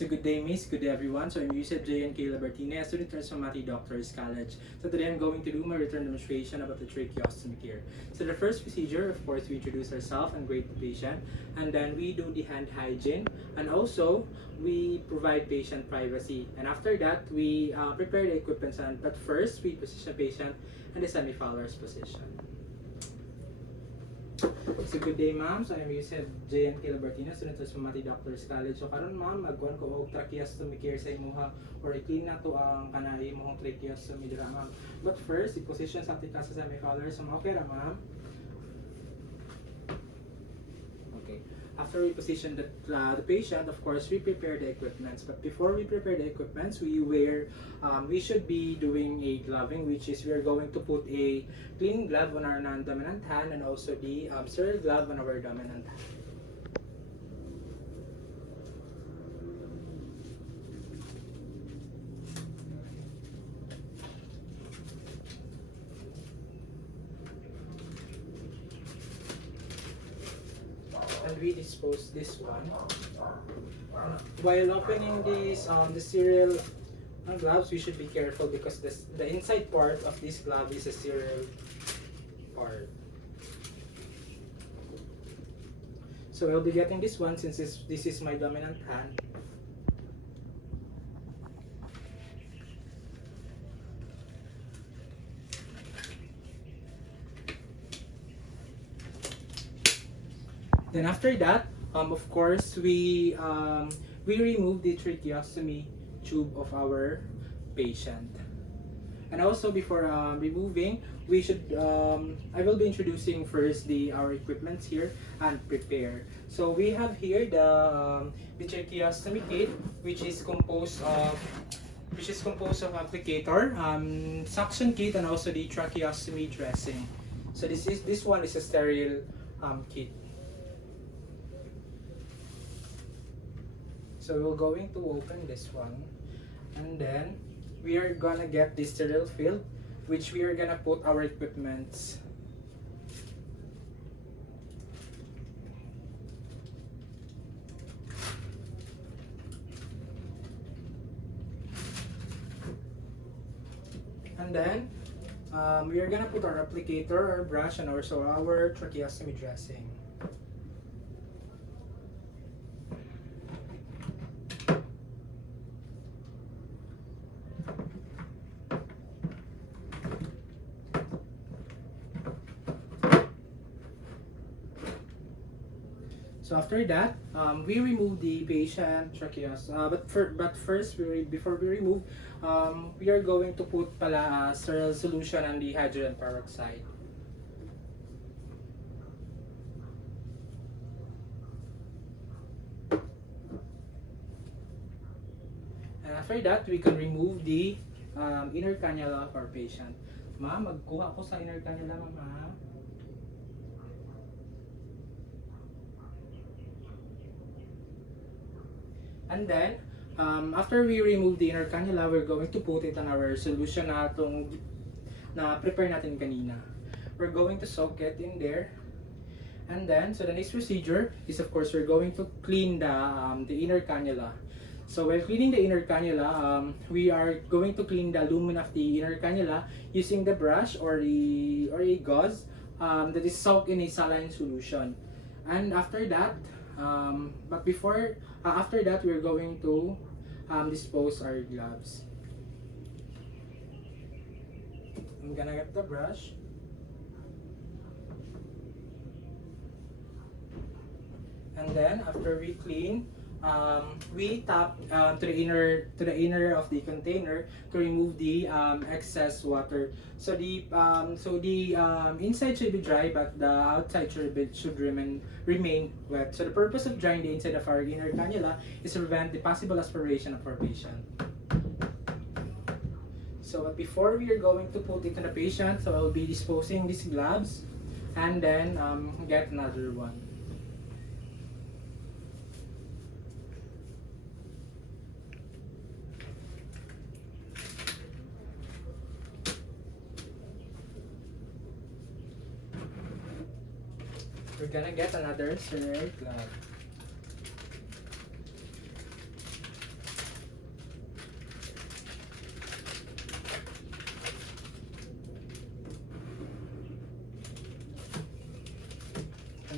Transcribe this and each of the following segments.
So good day, Miss. Good day, everyone. So I'm Yusef J. and Kayla Bertine, a student from Mati Doctors College. So today I'm going to do my return demonstration about the tracheostomy care. So the first procedure, of course, we introduce ourselves and grade the patient, and then we do the hand hygiene, and also we provide patient privacy. And after that, we prepare the equipment. But first, we position patient in the semi-Fowler's position. So good day, ma'am. So I'm Yusef J. and Kayla Bertine, student from Mati Doctors College. So karon ma'am, magkuhan ko og tracheostomy care sa imuha or i-clean na to ang kanay imong tracheostomy dira ma'am. But first, i-position sa ating sa semi-Fowler. So okay ra ma'am. Okay. After we position the patient, of course, we prepare the equipments. But before we prepare the equipments, we should be doing a gloving, which is we are going to put a clean glove on our non-dominant hand and also the sterile glove on our dominant hand. And we dispose this one. While opening this the sterile gloves, we should be careful because the inside part of this glove is a sterile part. So I'll be getting this one since this is my dominant hand. Then after that, of course, we remove the tracheostomy tube of our patient. And also before removing, we should I will be introducing first our equipment here and prepare. So we have here the tracheostomy kit, which is composed of applicator, suction kit, and also the tracheostomy dressing. So this one is a sterile kit. So we're going to open this one, and then we are gonna get the sterile field, which we are gonna put our equipments. And then we are gonna put our applicator, our brush, and also our tracheostomy dressing. So after that, we remove the patient tracheostomy. But first, before we remove, we are going to put pala sterile solution on the hydrogen peroxide. And after that, we can remove the inner cannula of our patient. Ma'am, magkuha ako sa inner cannula, ma'am. And then, after we remove the inner cannula, we're going to put it on our solution na prepare natin kanina. We're going to soak it in there. And then, so the next procedure is, of course, we're going to clean the inner cannula. So while cleaning the inner cannula, we are going to clean the lumen of the inner cannula using the brush or a gauze that is soaked in a saline solution. And after that, after that, we're going to dispose our gloves. I'm gonna get the brush. And then after we clean, we tap to the inner of the container to remove the excess water. So the inside should be dry, but the outside should remain wet. So the purpose of drying the inside of our inner cannula is to prevent the possible aspiration of our patient. So before we are going to put it on the patient, so I'll be disposing these gloves, and then get another one. We're gonna get another sterile glove.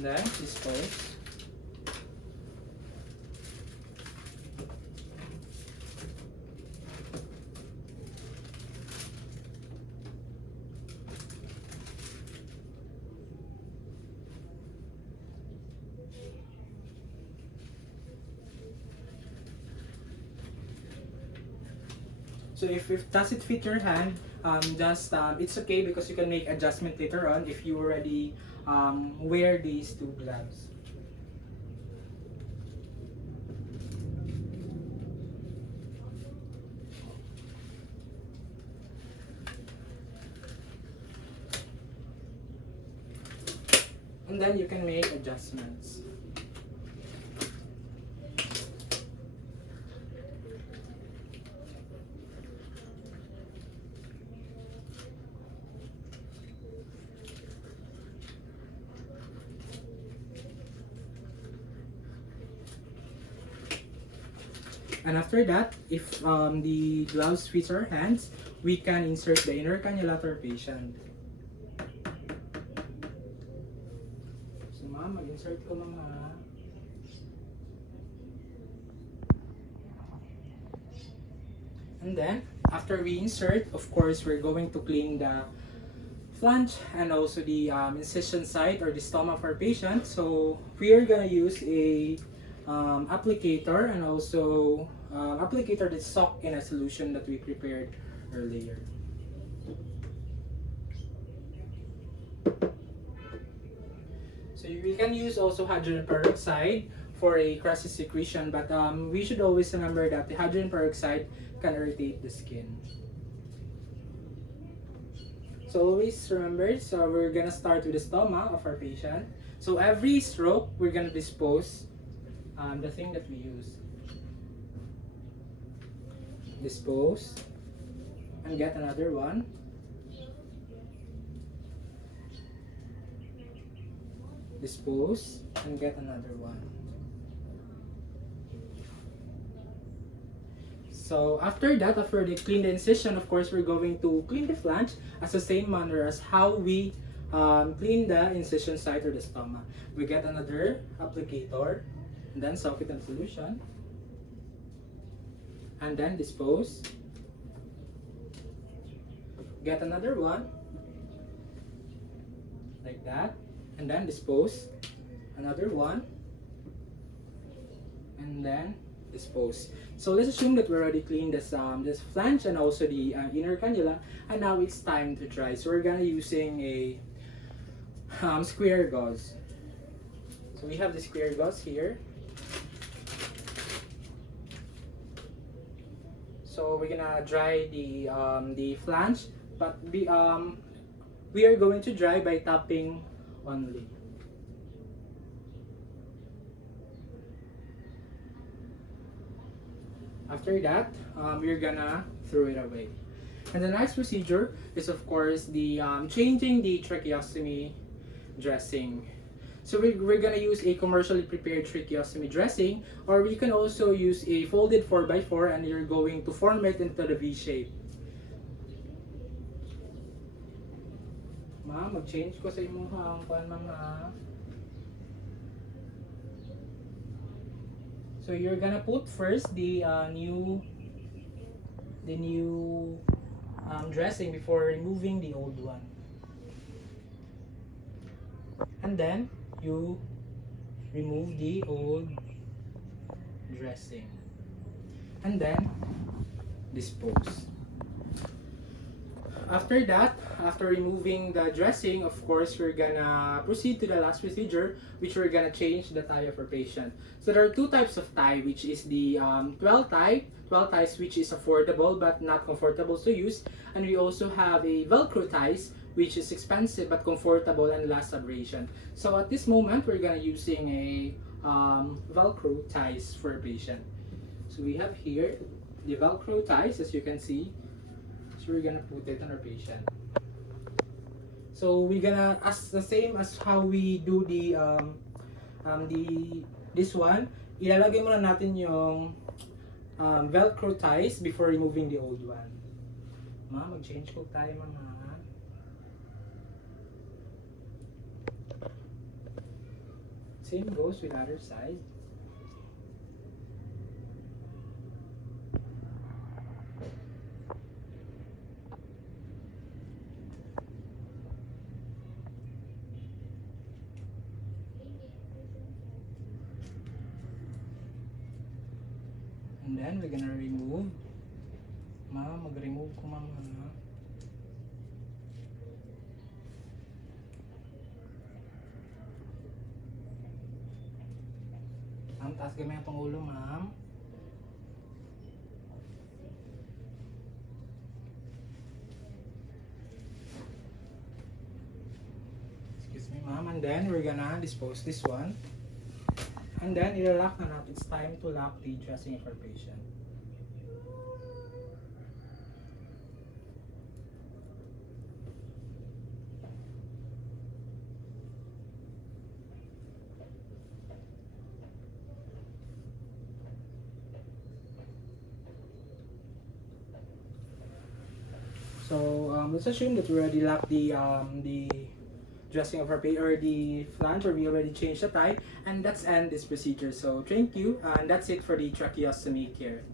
And then dispose. So if it doesn't fit your hand, it's okay because you can make adjustment later on if you already wear these two gloves. And then you can make adjustments. And after that, if the gloves fits our hands, we can insert the inner cannula to our patient. So ma'am, mag-insert ko ma'am ha. And then, after we insert, of course, we're going to clean the flange and also the incision site or the stomach of our patient. So we are gonna use a applicator and also applicator that's soaked in a solution that we prepared earlier. So we can use also hydrogen peroxide for a crusty secretion, but we should always remember that the hydrogen peroxide can irritate the skin. So always remember, so we're gonna start with the stomach of our patient. So every stroke, we're gonna dispose the thing that we use. Dispose and get another one. Dispose and get another one. So after that, after they clean the incision, of course, we're going to clean the flange as the same manner as how we clean the incision site or the stomach. We get another applicator, and then soak it in solution, and then dispose. Get another one, like that, and then dispose. Another one, and then dispose. So let's assume that we already cleaned this flange and also the inner cannula, and now it's time to try. So we're gonna using a square gauze. So we have the square gauze here. So we're gonna dry the flange, but we are going to dry by tapping only. After that, we're gonna throw it away. And the next procedure is, of course, the changing the tracheostomy dressing. So we're gonna use a commercially prepared tracheostomy dressing, or we can also use a folded 4x4 and you're going to form it into the V shape. Ma'am, mag-change ko sa imong kuan ma'am ha. So you're gonna put first the new dressing before removing the old one, and then you remove the old dressing, and then dispose. After that, after removing the dressing, of course, we're gonna proceed to the last procedure, which we're gonna change the tie of our patient. So there are two types of tie, which is the 12 ties, which is affordable but not comfortable to use, and we also have a Velcro ties, which is expensive but comfortable and less abrasion. So at this moment, we're gonna using a Velcro ties for a patient. So we have here the Velcro ties, as you can see. So we're gonna put it on our patient. So we're gonna, as the same as how we do this one, ilalagay muna natin yung Velcro ties before removing the old one. Ma'am, mag-change ko tayo ma'am ha. Same goes with other side. And then we're gonna remove. Ma'am, mag-remove ko ma'am. Ma'am, taas gamay ang pangulo ma'am. Excuse me ma'am. And then we're gonna dispose this one. And then i-lock na natin. It's time to lock the dressing of our patient. So let's assume that we already locked the dressing of our patient or the flange, or we already changed the tie, and that's end this procedure. So thank you, and that's it for the tracheostomy care.